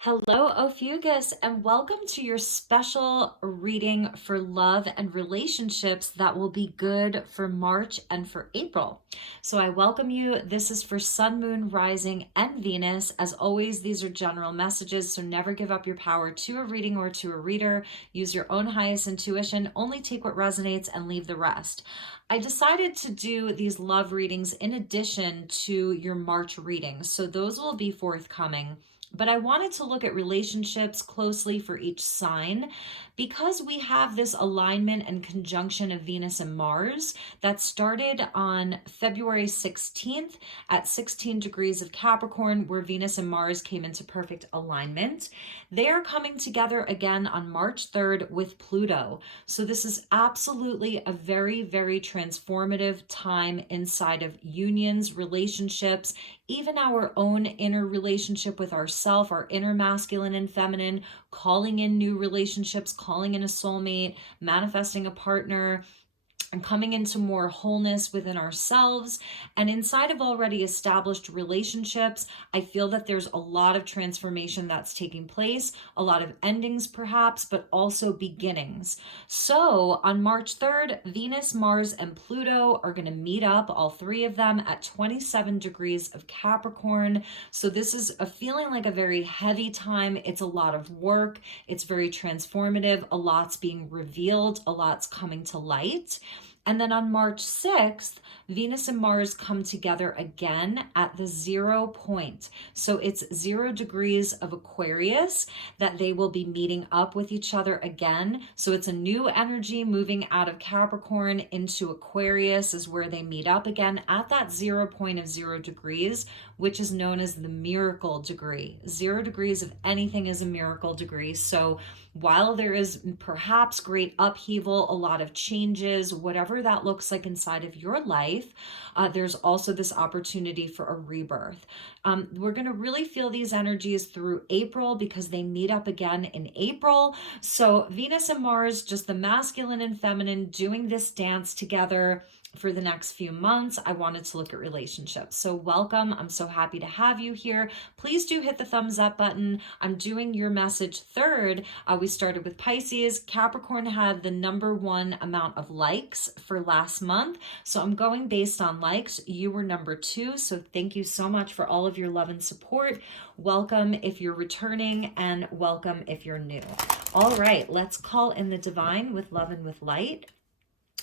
Hello, Ophiuchus, and welcome to your special reading for love and relationships that will be good for March and for April. So I welcome you. This is for Sun, Moon, Rising, and Venus. As always, these are general messages, so never give up your power to a reading or to a reader. Use your own highest intuition. Only take what resonates and leave the rest. I decided to do these love readings in addition to your March readings, so those will be forthcoming. But I wanted to look at relationships closely for each sign because we have this alignment and conjunction of Venus and Mars that started on February 16th at 16 degrees of Capricorn, where Venus and Mars came into perfect alignment. They are coming together again on March 3rd with Pluto. So this is absolutely a very, very transformative time inside of unions, relationships, even our own inner relationship with ourself, our inner masculine and feminine, calling in new relationships, calling in a soulmate, manifesting a partner, and coming into more wholeness within ourselves. And inside of already established relationships, I feel that there's a lot of transformation that's taking place, a lot of endings perhaps, but also beginnings. So on March 3rd, Venus, Mars, and Pluto are going to meet up, all three of them, at 27 degrees of Capricorn. So this is a feeling like a very heavy time. It's a lot of work. It's very transformative. A lot's being revealed. A lot's coming to light. And then on March 6th, Venus and Mars come together again at the 0 point. So it's 0 degrees of Aquarius that they will be meeting up with each other again. So it's a new energy moving out of Capricorn into Aquarius is where they meet up again at that 0 point of 0 degrees, which is known as the miracle degree. 0 degrees of anything is a miracle degree. So while there is perhaps great upheaval, a lot of changes, whatever that looks like inside of your life, there's also this opportunity for a rebirth. We're going to really feel these energies through April because they meet up again in April. So Venus and Mars, just the masculine and feminine doing this dance together for the next few months. I wanted to look at relationships. So welcome. I'm so happy to have you here. Please do hit the thumbs up button. I'm doing your message third. We started with Pisces. Capricorn had the #1 amount of likes for last month. So I'm going based on likes. You were #2. So thank you so much for all of your love and support. Welcome if you're returning and welcome if you're new. All right, let's call in the divine with love and with light.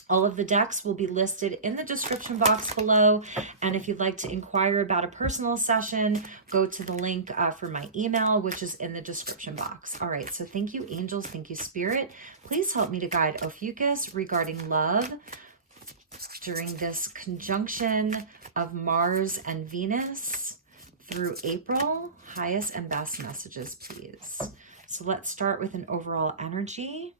All of the decks will be listed in the description box below. And if you'd like to inquire about a personal session, go to the link for my email, which is in the description box. All right, so thank you, angels. Thank you, spirit. Please help me to guide Ophiuchus regarding love during this conjunction of Mars and Venus through April. Highest and best messages, please. So let's start with an overall energy.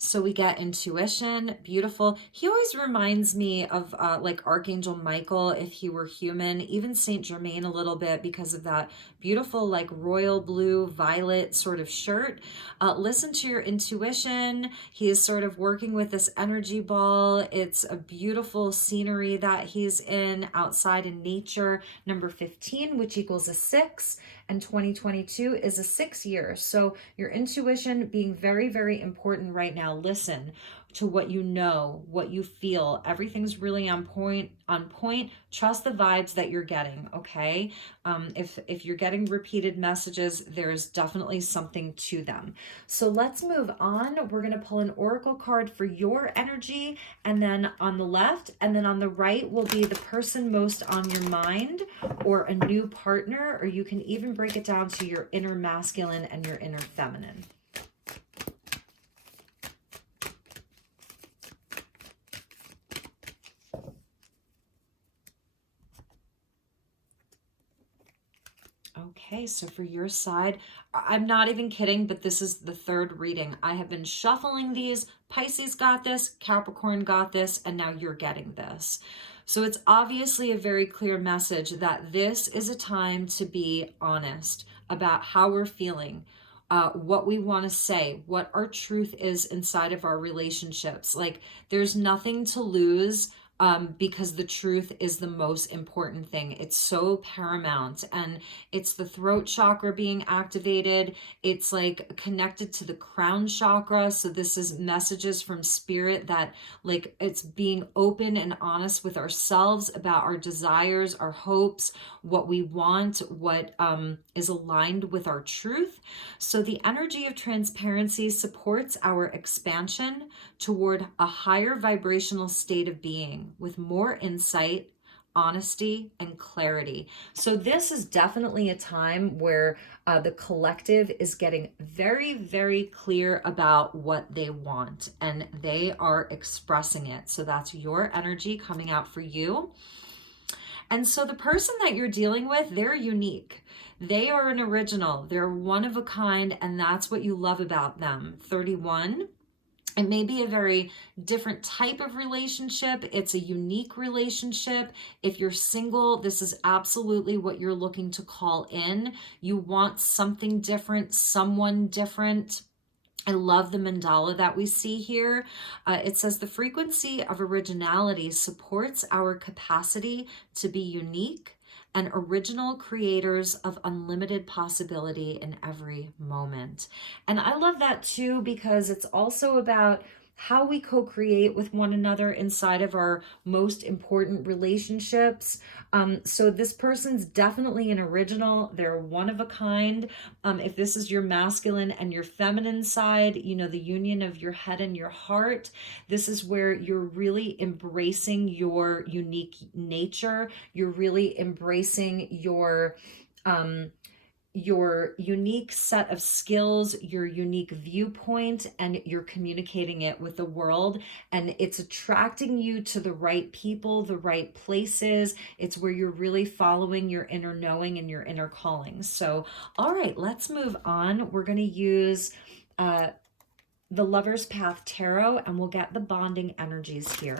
So we get intuition, beautiful. He always reminds me of like Archangel Michael if he were human, even Saint Germain a little bit because of that beautiful like royal blue violet sort of shirt. Listen to your intuition. He is sort of working with this energy ball. It's a beautiful scenery that he's in outside in nature. Number 15, which equals a 6. And 2022 is a 6 year. So your intuition being very, very important right now. Listen to what you know, what you feel. Everything's really on point. Trust the vibes that you're getting, okay? If you're getting repeated messages, there's definitely something to them. So let's move on. We're going to pull an oracle card for your energy, and then on the left and then on the right will be the person most on your mind or a new partner, or you can even break it down to your inner masculine and your inner feminine. Okay, so for your side, I'm not even kidding, but this is the third reading. I have been shuffling these. Pisces got this, Capricorn got this, and now you're getting this. So it's obviously a very clear message that this is a time to be honest about how we're feeling, what we want to say, what our truth is inside of our relationships. Like there's nothing to lose because the truth is the most important thing. It's so paramount, and it's the throat chakra being activated. It's like connected to the crown chakra. So this is messages from spirit that like it's being open and honest with ourselves about our desires, our hopes, what we want, what is aligned with our truth. So the energy of transparency supports our expansion toward a higher vibrational state of being with more insight, honesty, and clarity. So this is definitely a time where the collective is getting very, very clear about what they want, and they are expressing it. So that's your energy coming out for you. And so the person that you're dealing with, they're unique. They are an original. They're one of a kind, and that's what you love about them. 31. It may be a very different type of relationship. It's a unique relationship. If you're single, this is absolutely what you're looking to call in. You want something different, someone different. I love the mandala that we see here. It says the frequency of originality supports our capacity to be unique and original creators of unlimited possibility in every moment. And I love that too, because it's also about how we co-create with one another inside of our most important relationships. So this person's definitely an original. They're one of a kind. If this is your masculine and your feminine side, you know, the union of your head and your heart, this is where you're really embracing your unique nature. You're really embracing your unique set of skills, your unique viewpoint, and you're communicating it with the world. And it's attracting you to the right people, the right places. It's where you're really following your inner knowing and your inner calling. So, all right, let's move on. We're going to use the Lover's Path Tarot, and we'll get the bonding energies here.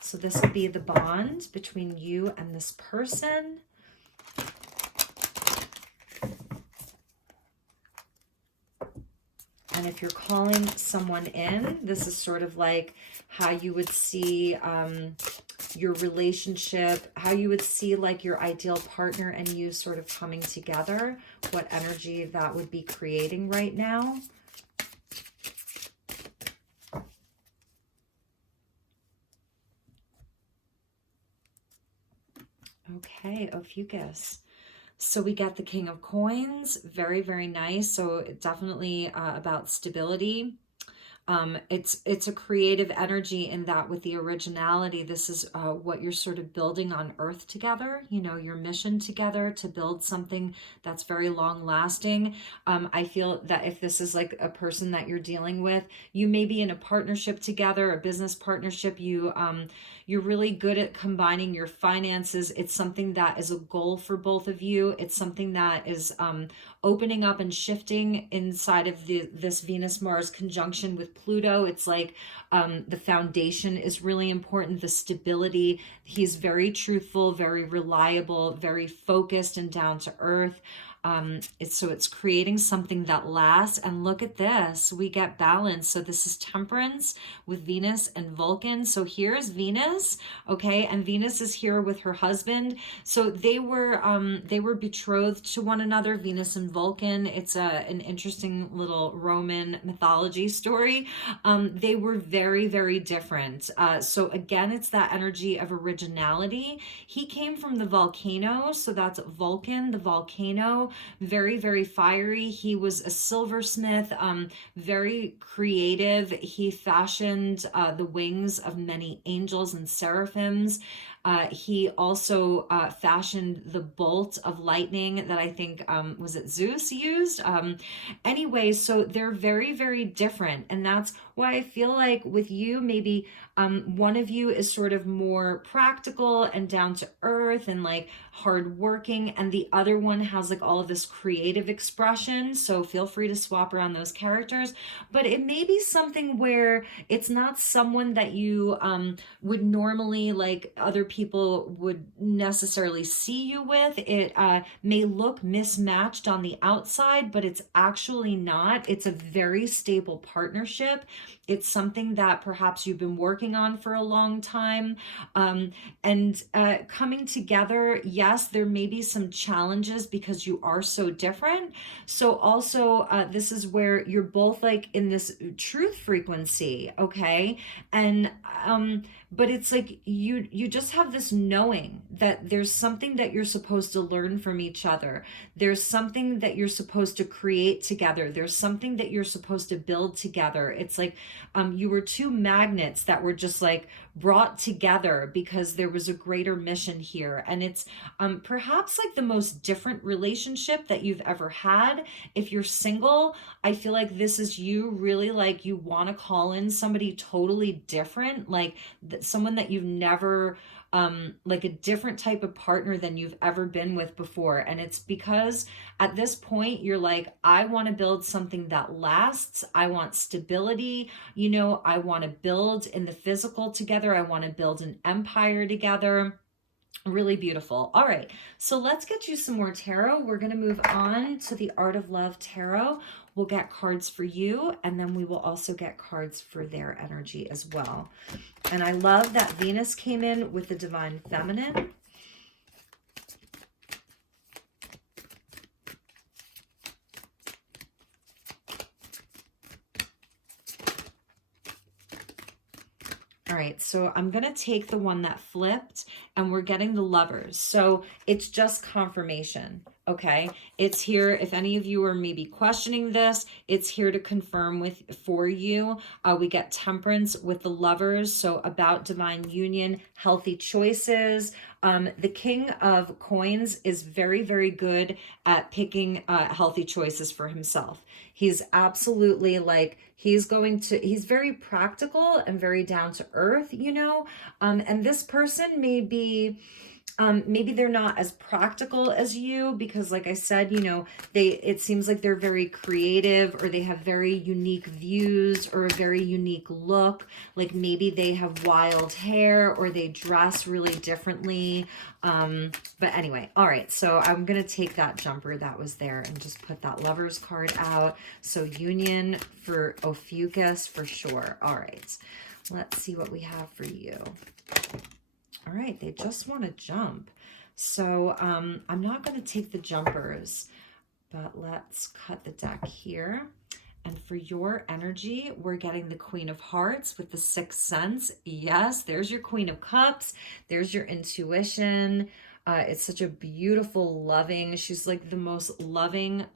So this will be the bond between you and this person. And if you're calling someone in, this is sort of like how you would see your relationship, how you would see like your ideal partner and you sort of coming together, what energy that would be creating right now. Okay, Ophiuchus. So we get the King of Coins, very, very nice. So definitely about stability. It's a creative energy in that with the originality, this is what you're sort of building on earth together, you know, your mission together to build something that's very long lasting. I feel that if this is like a person that you're dealing with, you may be in a partnership together, a business partnership. You're really good at combining your finances. It's something that is a goal for both of you. It's something that is opening up and shifting inside of this Venus-Mars conjunction with Pluto. It's like the foundation is really important, the stability. He's very truthful, very reliable, very focused and down to earth. It's creating something that lasts. And look at this, we get balance. So this is Temperance with Venus and Vulcan. So here's Venus, okay, and Venus is here with her husband. So they were betrothed to one another, Venus and Vulcan. It's an interesting little Roman mythology story. They were very, very different. So again, it's that energy of originality. He came from the volcano, so that's Vulcan, the volcano. Very, very fiery. He was a silversmith, very creative. He fashioned the wings of many angels and seraphims. He also fashioned the bolt of lightning that I think, was it Zeus used? Anyway, so they're very, very different. And that's why I feel like with you, maybe one of you is sort of more practical and down to earth and like hardworking, and the other one has like all of this creative expression. So feel free to swap around those characters. But it may be something where it's not someone that you would normally, like other people would necessarily see you with. It may look mismatched on the outside, but it's actually not. It's a very stable partnership. It's something that perhaps you've been working on for a long time. And coming together, yes, there may be some challenges because you are so different. So also, this is where you're both like in this truth frequency, okay? And but it's like you just have this knowing that there's something that you're supposed to learn from each other. There's something that you're supposed to create together. There's something that you're supposed to build together. It's like you were two magnets that were just like brought together because there was a greater mission here. And it's perhaps like the most different relationship that you've ever had. If you're single, I feel like this is you really like you want to call in somebody totally different, like someone that you've never like a different type of partner than you've ever been with before. And it's because at this point you're like, I want to build something that lasts. I want stability. You know, I want to build in the physical together. I want to build an empire together. Really beautiful. All right, so let's get you some more tarot. We're going to move on to the Art of Love Tarot. We'll get cards for you, and then we will also get cards for their energy as well. And I love that Venus came in with the Divine Feminine. All right, so I'm going to take the one that flipped and we're getting the Lovers. So it's just confirmation, okay? It's here. If any of you are maybe questioning this, it's here to confirm for you. We get Temperance with the Lovers. So about divine union, healthy choices. The King of Coins is very, very good at picking healthy choices for himself. He's absolutely like, he's very practical and very down to earth, you know, and this person may be, maybe they're not as practical as you because like I said, you know, it seems like they're very creative or they have very unique views or a very unique look. Like maybe they have wild hair or they dress really differently. But anyway, all right. So I'm going to take that jumper that was there and just put that Lovers card out. So union for Ophiuchus for sure. All right. Let's see what we have for you. All right, they just want to jump. So I'm not going to take the jumpers, but let's cut the deck here. And for your energy, we're getting the Queen of Hearts with the Sixth Sense. Yes, there's your Queen of Cups. There's your intuition. It's such a beautiful, loving, she's like the most loving,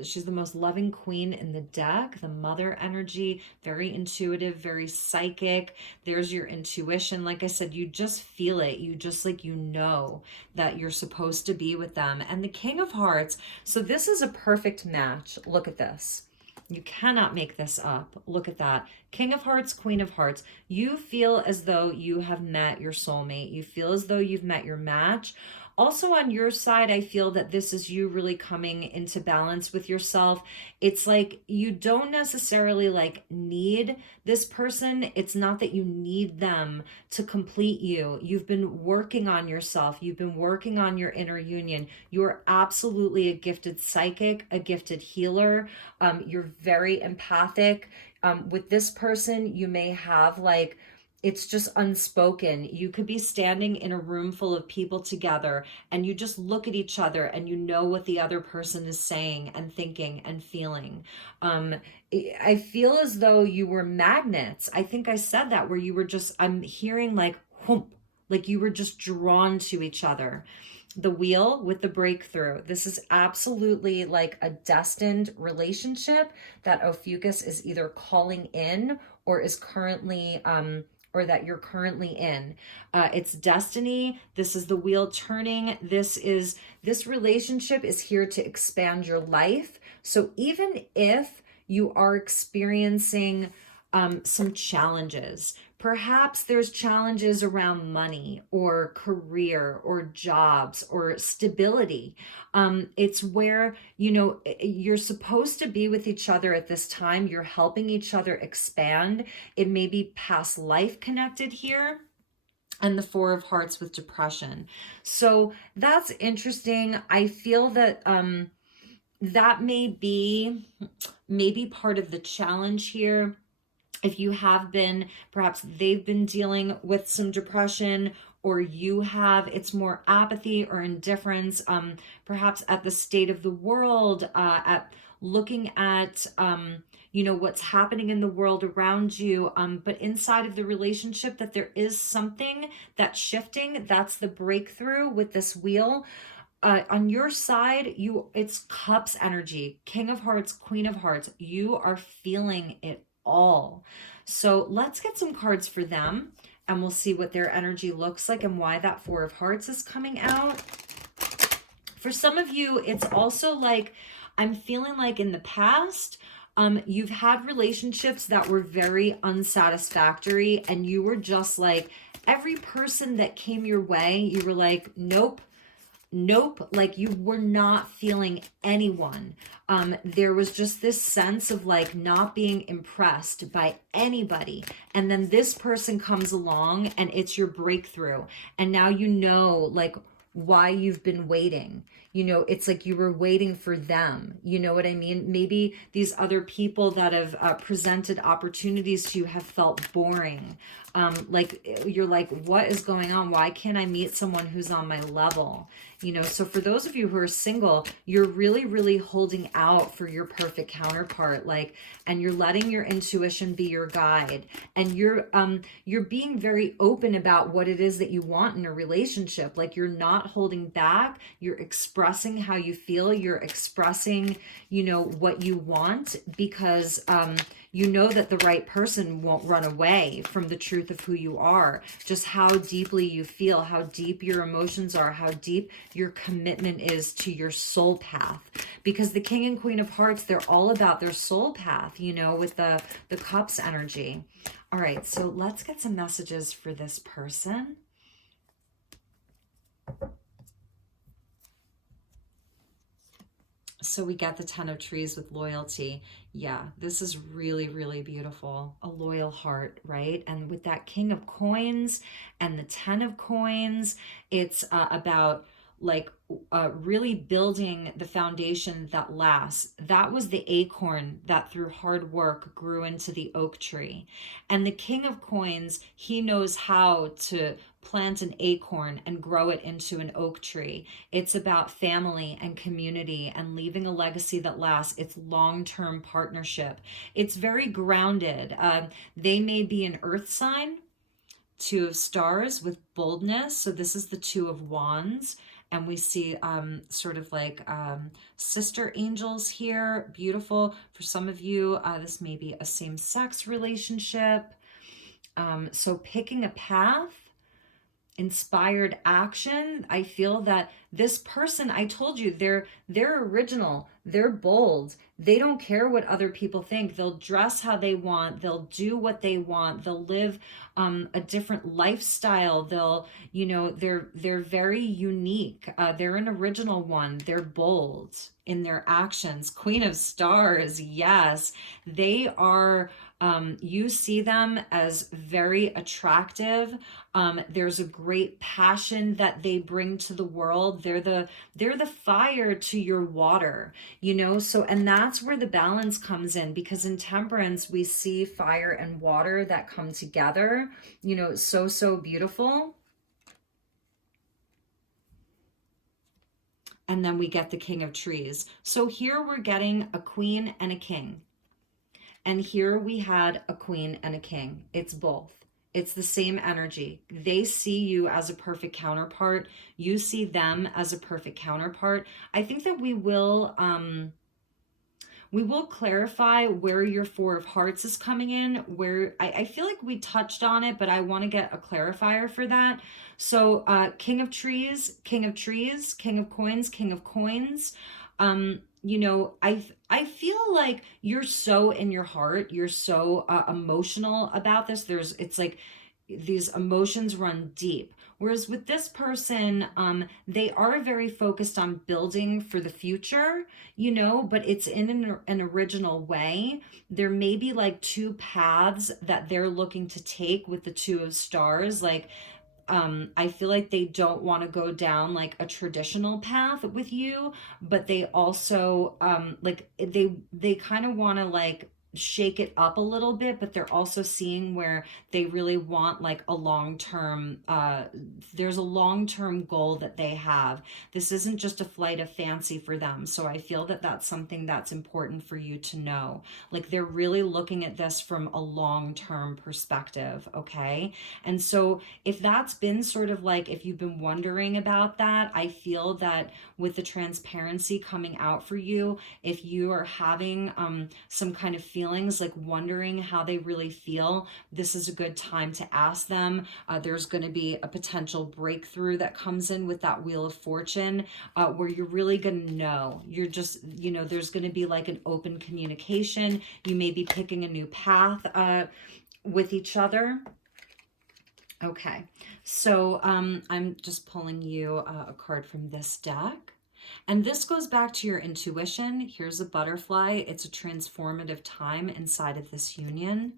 she's the most loving queen in the deck, the mother energy, very intuitive, very psychic. There's your intuition. Like I said, you just feel it. You just like, you know that you're supposed to be with them. And the King of Hearts. So this is a perfect match. Look at this. You cannot make this up. Look at that. King of Hearts, Queen of Hearts. You feel as though you have met your soulmate. You feel as though you've met your match. Also on your side, I feel that this is you really coming into balance with yourself. It's like you don't necessarily like need this person. It's not that you need them to complete you. You've been working on yourself. You've been working on your inner union. You're absolutely a gifted psychic, a gifted healer. You're very empathic. With this person, you may have like, it's just unspoken. You could be standing in a room full of people together and you just look at each other and you know what the other person is saying and thinking and feeling. I feel as though you were magnets. I think I said that where you were just, I'm hearing like, whoomp, like you were just drawn to each other. The Wheel with the breakthrough. This is absolutely like a destined relationship that Ophiuchus is either calling in or is currently, or that you're currently in. It's destiny. This is the wheel turning. This relationship is here to expand your life. So even if you are experiencing some challenges, perhaps there's challenges around money or career or jobs or stability. It's where, you know, you're supposed to be with each other at this time. You're helping each other expand. It may be past life connected here. and the Four of Hearts with depression. So that's interesting. I feel that that may be maybe part of the challenge here. If you have been, perhaps they've been dealing with some depression, or you have, it's more apathy or indifference, perhaps at the state of the world, at looking at, what's happening in the world around you, but inside of the relationship, that there is something that's shifting. That's the breakthrough with this wheel. On your side, it's cups energy, King of Hearts, Queen of Hearts. You are feeling it all. So let's get some cards for them, and we'll see what their energy looks like and why that Four of Hearts is coming out. For some of you, it's also like, I'm feeling like in the past, you've had relationships that were very unsatisfactory, and you were just like, every person that came your way, you were like, nope, like you were not feeling anyone. There was just this sense of like not being impressed by anybody. And then this person comes along and it's your breakthrough. And now you know like why you've been waiting. It's like you were waiting for them. You know what I mean? Maybe these other people that have presented opportunities to you have felt boring. Like you're like, what is going on? Why can't I meet someone who's on my level? So for those of you who are single, you're really, really holding out for your perfect counterpart, and you're letting your intuition be your guide, and you're being very open about what it is that you want in a relationship. Like you're not holding back, you're expressing how you feel, you're expressing, what you want, because you know that the right person won't run away from the truth of who you are, just how deeply you feel, how deep your emotions are, how deep your commitment is to your soul path. Because the King and Queen of Hearts, they're all about their soul path, with the cups energy. All right, so let's get some messages for this person. So we got the Ten of Trees with loyalty. Yeah, this is really, really beautiful. A loyal heart, right? And with that King of Coins and the Ten of Coins, it's about really building the foundation that lasts. That was the acorn that through hard work grew into the oak tree. And the King of Coins, he knows how to plant an acorn and grow it into an oak tree. It's about family and community and leaving a legacy that lasts. It's long-term partnership. It's very grounded. They may be an earth sign, Two of Stars with boldness. So this is the Two of Wands. And we see sort of like sister angels here. Beautiful. For some of you, this may be a same-sex relationship. So picking a path, inspired action. I feel that this person, I told you, they're original, they're bold, they don't care what other people think. They'll dress how they want, they'll do what they want, they'll live a different lifestyle. They'll, they're very unique. They're an original one. They're bold in their actions. Queen of Stars, yes, they are. You see them as very attractive. There's a great passion that they bring to the world. They're the fire to your water, so, and that's where the balance comes in, because in Temperance, we see fire and water that come together, so beautiful. And then we get the King of Trees. So here we're getting a queen and a king. And here we had a queen and a king. It's both. It's the same energy. They see you as a perfect counterpart. You see them as a perfect counterpart. I think that we will clarify where your Four of Hearts is coming in, where I feel like we touched on it, but I want to get a clarifier for that. So King of Trees, King of Trees, King of Coins, King of Coins. I feel like you're so in your heart, you're so emotional about this. It's like these emotions run deep. Whereas with this person, they are very focused on building for the future, but it's in an original way. There may be like two paths that they're looking to take with the Two of Stars. Like, I feel like they don't want to go down like a traditional path with you, but they also like they kind of want to like shake it up a little bit, but they're also seeing where they really want like a long-term there's a long-term goal that they have. This isn't just a flight of fancy for them. So I feel that that's something that's important for you to know. Like they're really looking at this from a long-term perspective, okay? And so if that's been sort of like, if you've been wondering about that, I feel that with the transparency coming out for you, if you are having some kind of feelings like wondering how they really feel, this is a good time to ask them. There's going to be a potential breakthrough that comes in with that Wheel of Fortune, where you're really going to know. You're just, you know, there's going to be like an open communication. You may be picking a new path with each other. Okay, so I'm just pulling you a card from this deck. And this goes back to your intuition. Here's a butterfly. It's a transformative time inside of this union.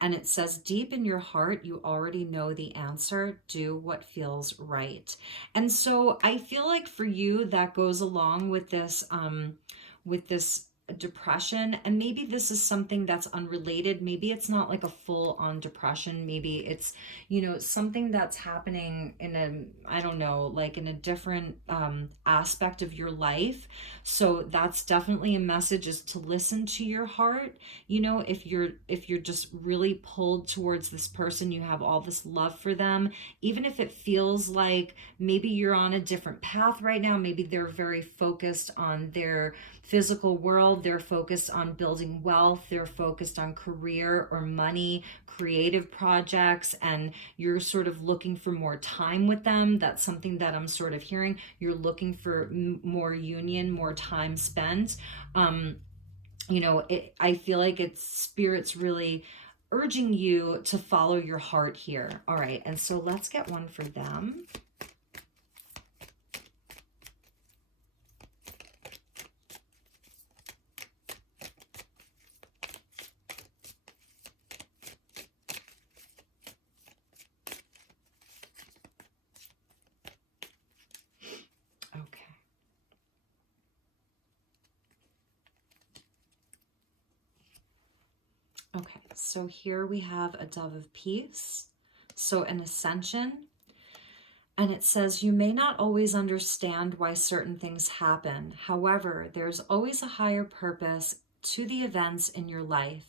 And it says, deep in your heart, you already know the answer. Do what feels right. And so I feel like for you, that goes along with this depression. And maybe this is something that's unrelated. Maybe it's not like a full-on depression. Maybe it's, you know, something that's happening in a, I don't know, like in a different aspect of your life. So that's definitely a message, is to listen to your heart. You know, if you're just really pulled towards this person, you have all this love for them, even if it feels like maybe you're on a different path right now. Maybe they're very focused on their physical world, they're focused on building wealth, they're focused on career or money, creative projects, and you're sort of looking for more time with them. That's something that I'm sort of hearing. You're looking for more union, more time spent. You know, I feel like it's spirit's really urging you to follow your heart here. All right, and so let's get one for them. Okay, so here we have a dove of peace, so an ascension, and it says, you may not always understand why certain things happen. However, there's always a higher purpose to the events in your life.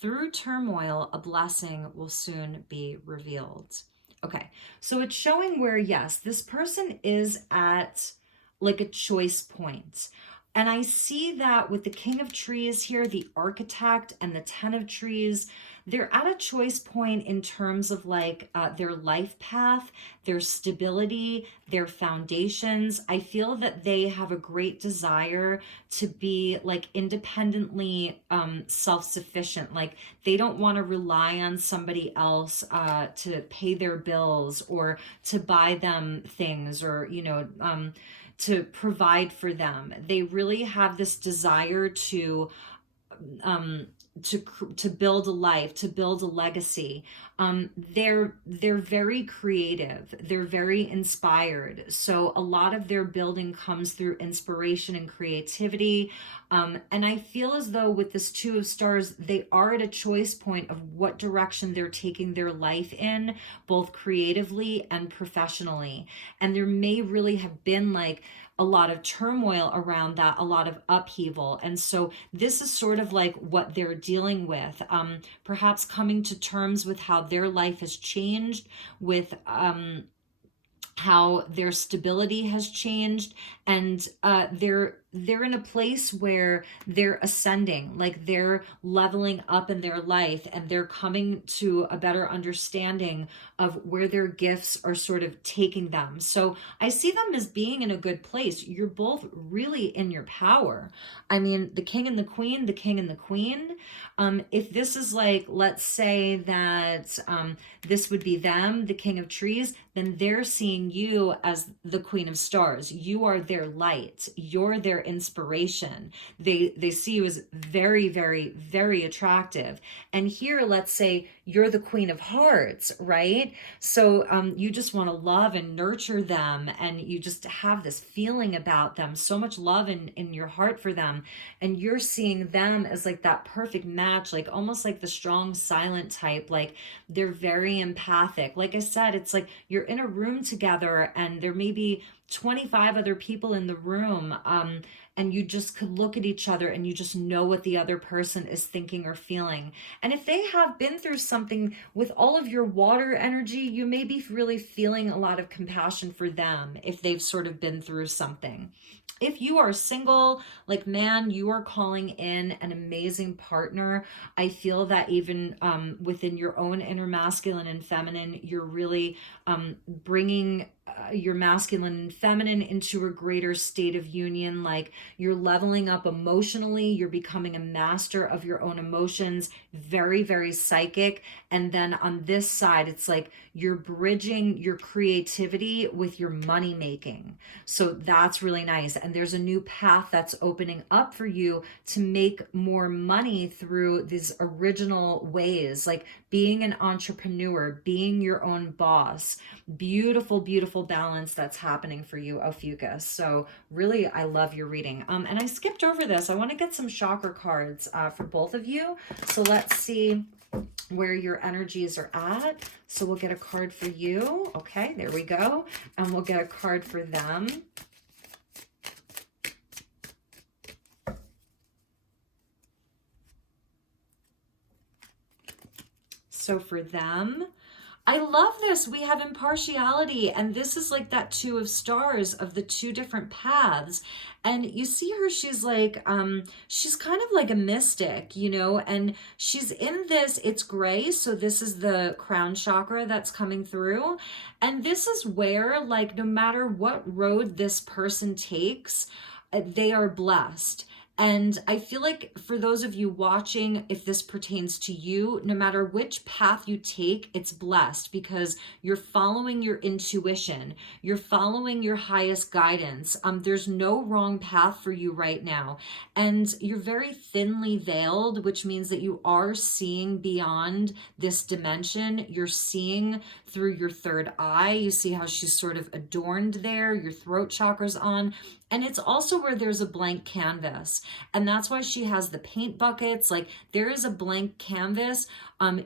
Through turmoil, a blessing will soon be revealed. Okay, so it's showing where, yes, this person is at like a choice point. And I see that with the King of Trees here, the Architect, and the Ten of Trees, they're at a choice point in terms of like their life path, their stability, their foundations. I feel that they have a great desire to be like independently self-sufficient. Like they don't want to rely on somebody else to pay their bills or to buy them things, or, you know, to provide for them. They really have this desire to build a life, to build a legacy. They're very creative. They're very inspired. So a lot of their building comes through inspiration and creativity. And I feel as though with this Two of Stars, they are at a choice point of what direction they're taking their life in, both creatively and professionally. And there may really have been like a lot of turmoil around that, a lot of upheaval. And so this is sort of like what they're dealing with, perhaps coming to terms with how their life has changed, with how their stability has changed, and they're in a place where they're ascending, like they're leveling up in their life, and they're coming to a better understanding of where their gifts are sort of taking them. So I see them as being in a good place. You're both really in your power. I mean, the King and the Queen, the King and the Queen. If this is like, let's say that this would be them, the King of Trees, then they're seeing you as the Queen of Stars. You are their light. You're their inspiration. They see you as very, very, very attractive. And here, let's say you're the Queen of Hearts, right? So you just want to love and nurture them, and you just have this feeling about them, so much love in your heart for them. And you're seeing them as like that perfect match, like almost like the strong silent type. Like they're very empathic. Like I said, it's like you're in a room together and there may be 25 other people in the room, and you just could look at each other and you just know what the other person is thinking or feeling. And if they have been through something with all of your water energy, you may be really feeling a lot of compassion for them if they've sort of been through something. If you are single, like, man, you are calling in an amazing partner. I feel that even within your own inner masculine and feminine, you're really bringing your masculine and feminine into a greater state of union. Like you're leveling up emotionally, you're becoming a master of your own emotions, very, very psychic. And then on this side, it's like you're bridging your creativity with your money making. So that's really nice. And there's a new path that's opening up for you to make more money through these original ways, like being an entrepreneur, being your own boss. Beautiful, beautiful balance that's happening for you, Ophiuchus. So really, I love your reading. And I skipped over this. I want to get some chakra cards for both of you. So let's see where your energies are at. So we'll get a card for you. Okay, there we go. And we'll get a card for them. So for them, I love this. We have impartiality, and this is like that two of stars of the two different paths. And you see her, she's like, she's kind of like a mystic, you know, and she's in this, it's gray. So this is the crown chakra that's coming through. And this is where, like, no matter what road this person takes, they are blessed. And I feel like for those of you watching, if this pertains to you, no matter which path you take, it's blessed because you're following your intuition. You're following your highest guidance. There's no wrong path for you right now. And you're very thinly veiled, which means that you are seeing beyond this dimension. You're seeing through your third eye. You see how she's sort of adorned there. Your throat chakra's on. And it's also where there's a blank canvas. And that's why she has the paint buckets. Like there is a blank canvas.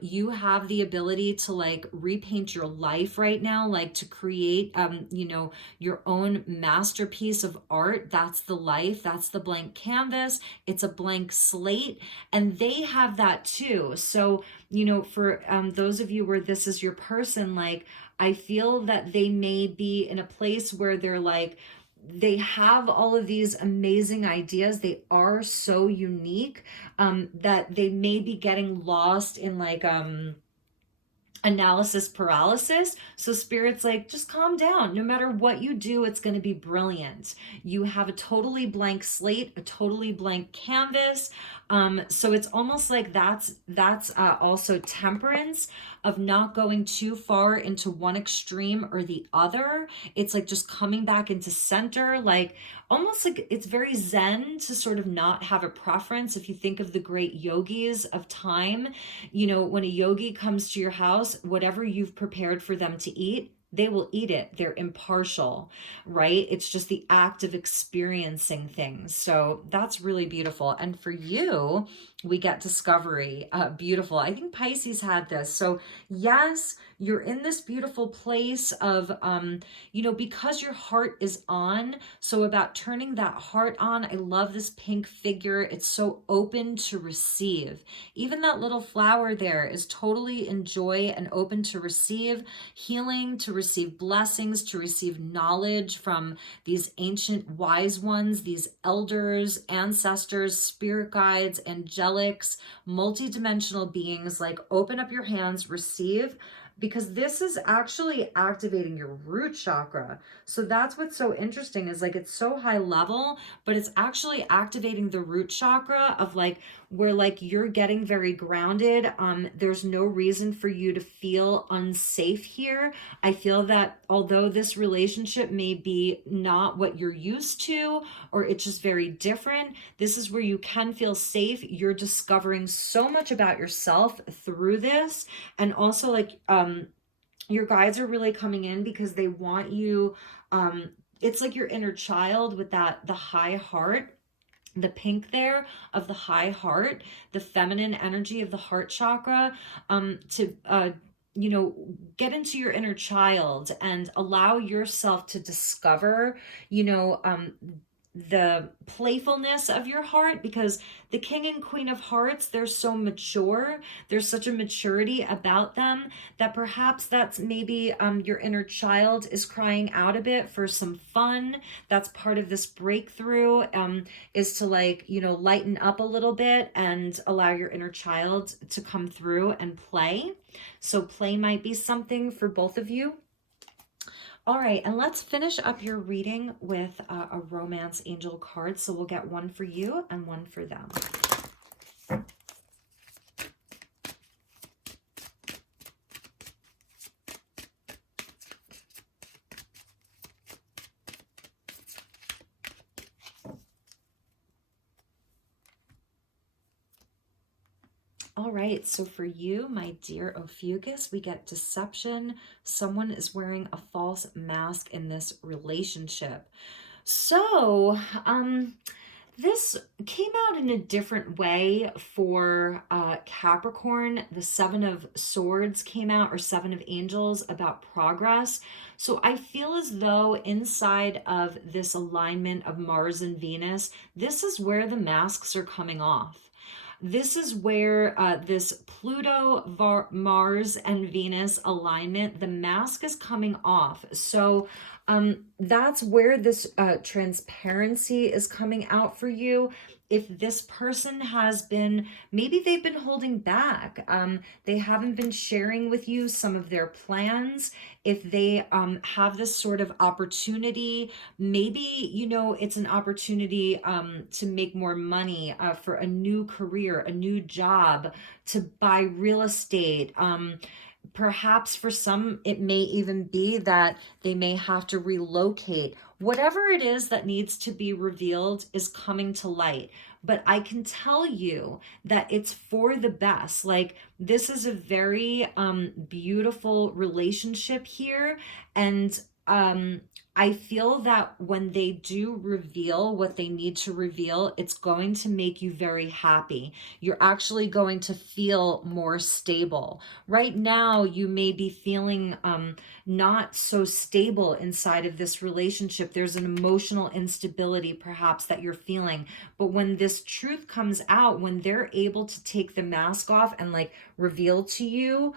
You have the ability to like repaint your life right now, like to create, you know, your own masterpiece of art. That's the life. That's the blank canvas. It's a blank slate. And they have that too. So, you know, for those of you where this is your person, like I feel that they may be in a place where they're like, they have all of these amazing ideas. They are so unique that they may be getting lost in like analysis paralysis. So spirit's like, just calm down. No matter what you do, it's going to be brilliant. You have a totally blank slate, a totally blank canvas. So it's almost like that's also temperance of not going too far into one extreme or the other. It's like just coming back into center, like almost like it's very zen to sort of not have a preference. If you think of the great yogis of time, you know, when a yogi comes to your house, whatever you've prepared for them to eat, they will eat it. They're impartial, right? It's just the act of experiencing things. So that's really beautiful. And for you, we get discovery. Beautiful. I think Pisces had this. So yes, you're in this beautiful place of, you know, because your heart is on. So about turning that heart on, I love this pink figure. It's so open to receive. Even that little flower there is totally in joy and open to receive healing, to receive blessings, to receive knowledge from these ancient wise ones, these elders, ancestors, spirit guides, angelics, multidimensional beings. Like open up your hands, receive. because this is actually activating your root chakra. So that's what's so interesting, is like it's so high level, but it's actually activating the root chakra of like where like you're getting very grounded. There's no reason for you to feel unsafe here. I feel that although this relationship may be not what you're used to, or it's just very different, this is where you can feel safe. You're discovering so much about yourself through this. And also like your guides are really coming in because they want you, it's like your inner child with that, the high heart, the pink there of the high heart, the feminine energy of the heart chakra, to you know, get into your inner child and allow yourself to discover, you know, the playfulness of your heart, because the king and queen of hearts, they're so mature. There's such a maturity about them that perhaps that's maybe your inner child is crying out a bit for some fun. That's part of this breakthrough, is to like, you know, lighten up a little bit and allow your inner child to come through and play. So play might be something for both of you. All right, and let's finish up your reading with a romance angel card. So we'll get one for you and one for them. All right, so for you, my dear Ophiuchus, we get deception. Someone is wearing a false mask in this relationship. So, this came out in a different way for Capricorn. The Seven of Swords came out, or Seven of Angels, about progress. So I feel as though inside of this alignment of Mars and Venus, this is where the masks are coming off. This is where this Pluto, Mars, and Venus alignment, the mask is coming off. So that's where this transparency is coming out for you. If this person has been, maybe they've been holding back, they haven't been sharing with you some of their plans. If they have this sort of opportunity, maybe, you know, it's an opportunity to make more money, for a new career, a new job, to buy real estate. Perhaps for some, it may even be that they may have to relocate. Whatever it is that needs to be revealed is coming to light. But I can tell you that it's for the best. Like, this is a very beautiful relationship here. And I feel that when they do reveal what they need to reveal, it's going to make you very happy. You're actually going to feel more stable. Right now, you may be feeling not so stable inside of this relationship. There's an emotional instability perhaps that you're feeling. But when this truth comes out, when they're able to take the mask off and like reveal to you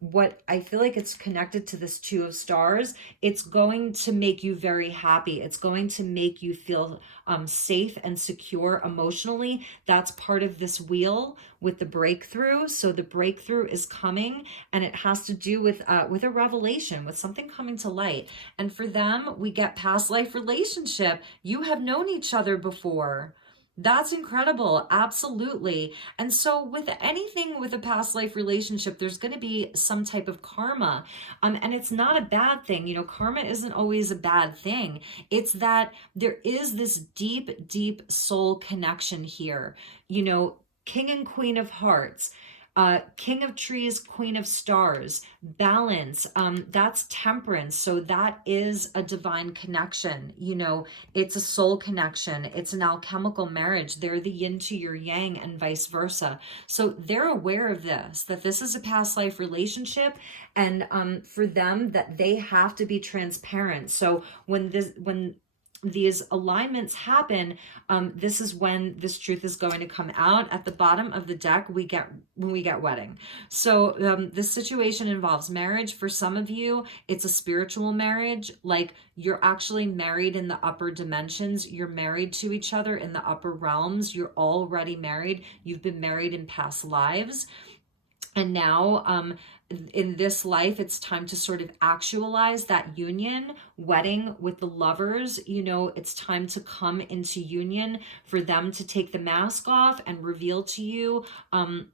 what I feel like it's connected to this Two of Stars, it's going to make you very happy. It's going to make you feel safe and secure emotionally. That's part of this wheel with the breakthrough. So the breakthrough is coming, and it has to do with a revelation, with something coming to light. And for them, we get past life relationship. You have known each other before. That's incredible. Absolutely. And so with anything with a past life relationship, there's going to be some type of karma. And it's not a bad thing. You know, karma isn't always a bad thing. It's that there is this deep, deep soul connection here. You know, King and Queen of Hearts. King of Trees, Queen of Stars, balance, that's temperance. So that is a divine connection. You know, it's a soul connection. It's an alchemical marriage. They're the yin to your yang and vice versa. So they're aware of this, that this is a past life relationship, and for them, that they have to be transparent. So when these alignments happen, this is when this truth is going to come out. At the bottom of the deck, when we get wedding. So this situation involves marriage. For some of you, it's a spiritual marriage. Like, you're actually married in the upper dimensions. You're married to each other in the upper realms. You're already married. You've been married in past lives. And now, in this life, it's time to sort of actualize that union, wedding with the lovers. It's time to come into union, for them to take the mask off and reveal to you, and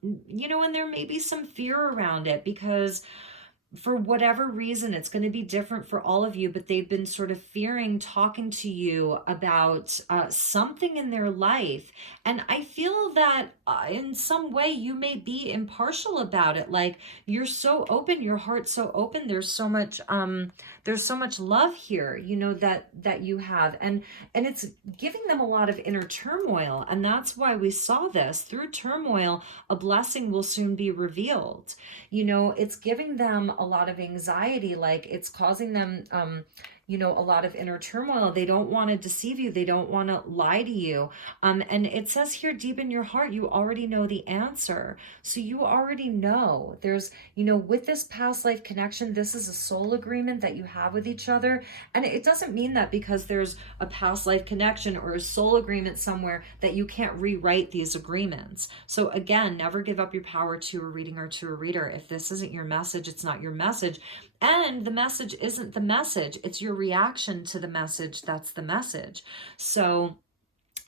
there may be some fear around it, because for whatever reason, it's going to be different for all of you, but they've been sort of fearing talking to you about something in their life. And I feel that in some way you may be impartial about it. Like, you're so open, your heart's so open. There's so much love here, that you have. And it's giving them a lot of inner turmoil. And that's why we saw this. Through turmoil, a blessing will soon be revealed. It's giving them a lot of anxiety, like it's causing them, a lot of inner turmoil. They don't want to deceive you. They don't want to lie to you. And it says here, deep in your heart, you already know the answer. So you already know. There's, with this past life connection, this is a soul agreement that you have with each other. And it doesn't mean that because there's a past life connection or a soul agreement somewhere that you can't rewrite these agreements. So again, never give up your power to a reading or to a reader. If this isn't your message, it's not your message. And the message isn't the message. It's your reaction to the message that's the message. So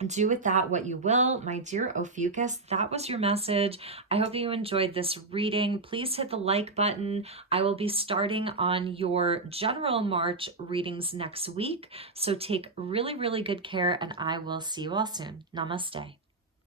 do with that what you will, my dear Ophiuchus. That was your message. I hope you enjoyed this reading. Please hit the like button. I will be starting on your general March readings next week. So take really, really good care, and I will see you all soon. Namaste.